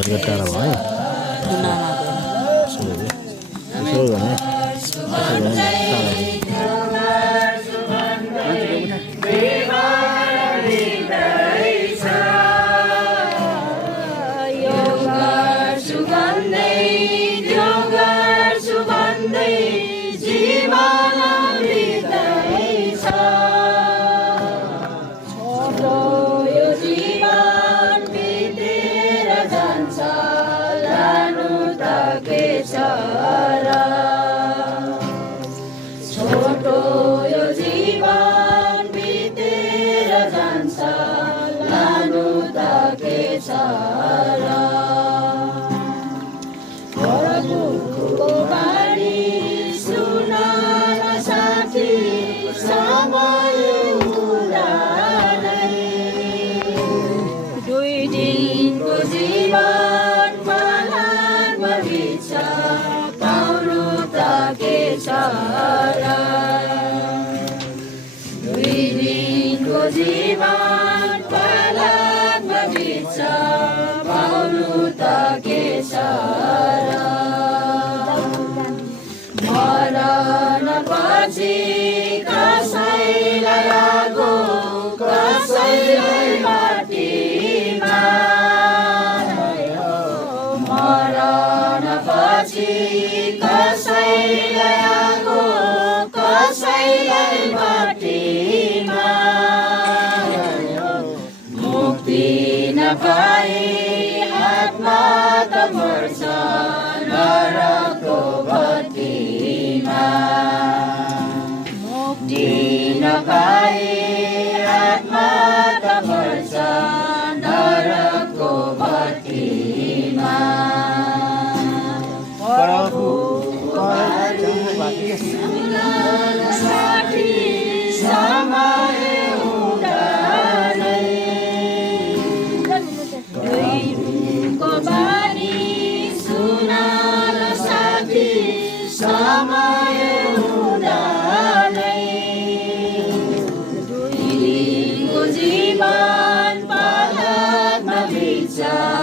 घरको टाढा भयो है यसो भने टाढा जीवन पालन बगीचा पाउनु त के सारा मरण पछि कसैलाई आगो कसैलाई माटीमा मरण पछि कसैलाई आगो कसैलाई माटीमा नपाए आत्मा त मर्छ नरकको भट्टीमा मुक्ति नपाए आत्मा त मर्छ नरकको भट्टीमा प्रभुको साठी समय समय हुँदा नै दुईको जीवन पालकमा बिचा